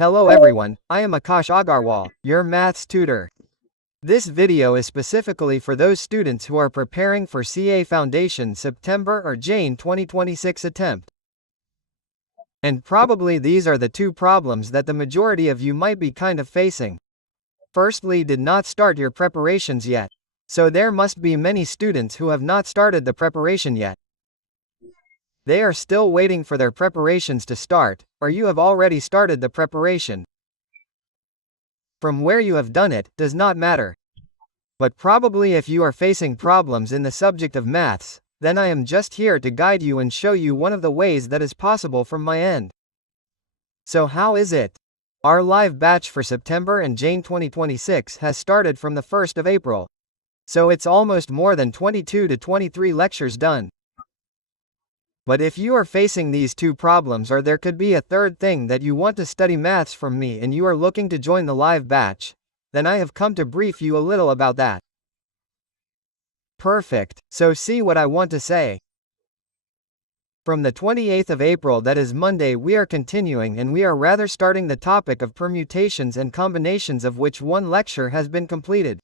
Hello everyone, I am Akash Agrawal, your maths tutor. This video is specifically for those students who are preparing for CA Foundation September or Jane 2026 attempt. And probably these are the two problems that the majority of you might be kind of facing. Firstly, did not start your preparations yet. So there must be many students who have not started the preparation yet. They are still waiting for their preparations to start, or you have already started the preparation. From where you have done it, does not matter. But probably if you are facing problems in the subject of maths, then I am just here to guide you and show you one of the ways that is possible from my end. So how is it? Our live batch for September and Jane 2026 has started from the 1st of April. So it's almost more than 22 to 23 lectures done. But if you are facing these two problems, or there could be a third thing that you want to study maths from me and you are looking to join the live batch, then I have come to brief you a little about that. Perfect. So see what I want to say. From the 28th of April, that is Monday, we are continuing and we are rather starting the topic of permutations and combinations, of which one lecture has been completed.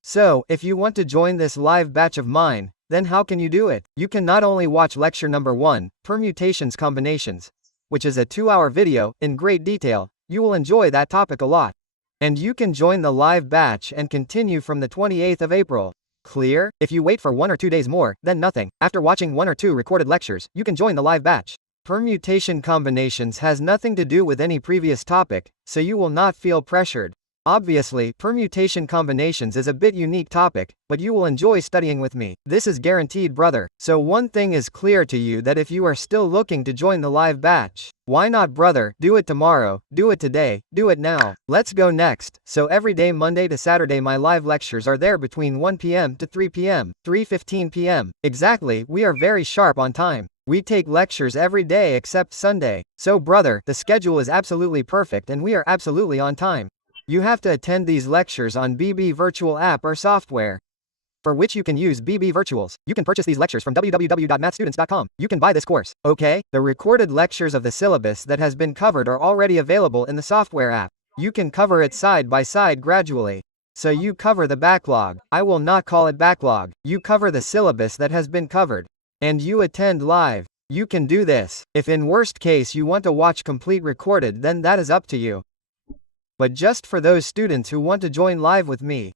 So, if you want to join this live batch of mine, then how can you do it? You can not only watch lecture number 1, Permutations Combinations, which is a 2-hour video, in great detail, you will enjoy that topic a lot. And you can join the live batch and continue from the 28th of April. Clear? If you wait for 1 or 2 days more, then nothing. After watching 1 or 2 recorded lectures, you can join the live batch. Permutation combinations has nothing to do with any previous topic, so you will not feel pressured. Obviously, permutation combinations is a bit unique topic, but you will enjoy studying with me. This is guaranteed, brother. So one thing is clear to you, that if you are still looking to join the live batch, why not, brother? Do it tomorrow, do it today, do it now. Let's go next. So every day Monday to Saturday my live lectures are there between 1 p.m. to 3 p.m., 3:15 p.m. Exactly, we are very sharp on time. We take lectures every day except Sunday. So brother, the schedule is absolutely perfect and we are absolutely on time. You have to attend these lectures on BB Virtual app or software, for which you can use BB Virtuals. You can purchase these lectures from www.mathstudents.com. You can buy this course, okay? The recorded lectures of the syllabus that has been covered are already available in the software app. You can cover it side by side gradually. So you cover the backlog. I will not call it backlog. You cover the syllabus that has been covered. And you attend live. You can do this. If in worst case you want to watch complete recorded, then that is up to you. But just for those students who want to join live with me,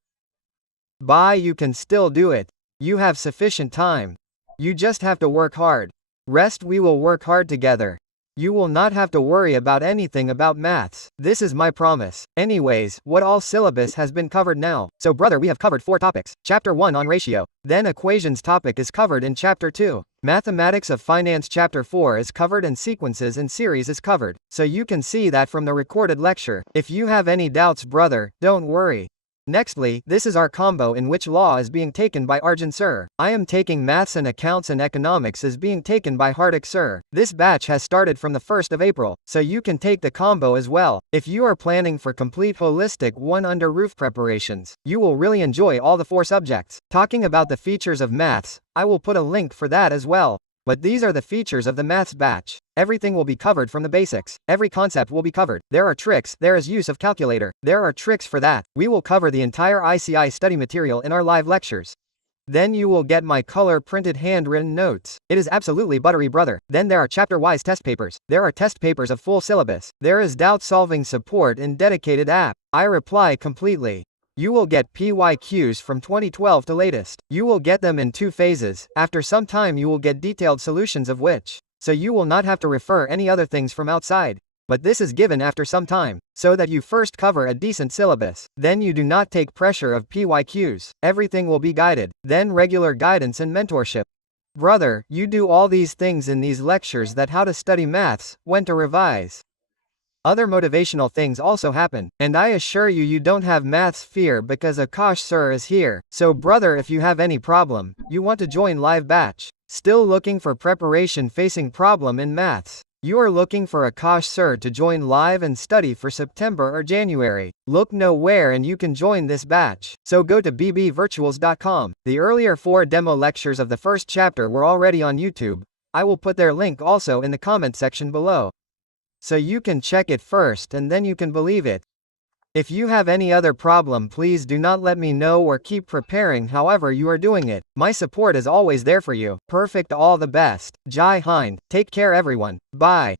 you can still do it. You have sufficient time. You just have to work hard. Rest, we will work hard together. You will not have to worry about anything about maths. This is my promise. Anyways, what all syllabus has been covered now? So brother, we have covered 4 topics. Chapter 1 on ratio. Then equations topic is covered in chapter 2. Mathematics of finance chapter 4 is covered and sequences and series is covered. So you can see that from the recorded lecture. If you have any doubts, brother, don't worry. Nextly, this is our combo in which law is being taken by Arjun sir. I am taking maths and accounts, and economics is being taken by Hardik sir. This batch has started from the 1st of April, so you can take the combo as well. If you are planning for complete holistic one under roof preparations, you will really enjoy all the 4 subjects. Talking about the features of maths, I will put a link for that as well. But these are the features of the maths batch. Everything will be covered from the basics. Every concept will be covered. There are tricks, there is use of calculator. There are tricks for that. We will cover the entire ICI study material in our live lectures. Then you will get my color printed handwritten notes. It is absolutely buttery, brother. Then there are chapter-wise test papers. There are test papers of full syllabus. There is doubt-solving support in dedicated app. I reply completely. You will get PYQs from 2012 to latest. You will get them in 2 phases. After some time you will get detailed solutions of which. So you will not have to refer any other things from outside. But this is given after some time, so that you first cover a decent syllabus. Then you do not take pressure of PYQs. Everything will be guided. Then regular guidance and mentorship. Brother, you do all these things in these lectures, that how to study maths, when to revise. Other motivational things also happen, and I assure you, you don't have maths fear because Akash sir is here. So brother, if you have any problem, you want to join live batch, still looking for preparation facing problem in maths, you are looking for Akash sir to join live and study for September or January, look nowhere and you can join this batch. So go to bbvirtuals.com. The earlier 4 demo lectures of the first chapter were already on YouTube. I will put their link also in the comment section below. So you can check it first and then you can believe it. If you have any other problem, please do not let me know or keep preparing however you are doing it. My support is always there for you. Perfect, all the best. Jai Hind. Take care everyone. Bye.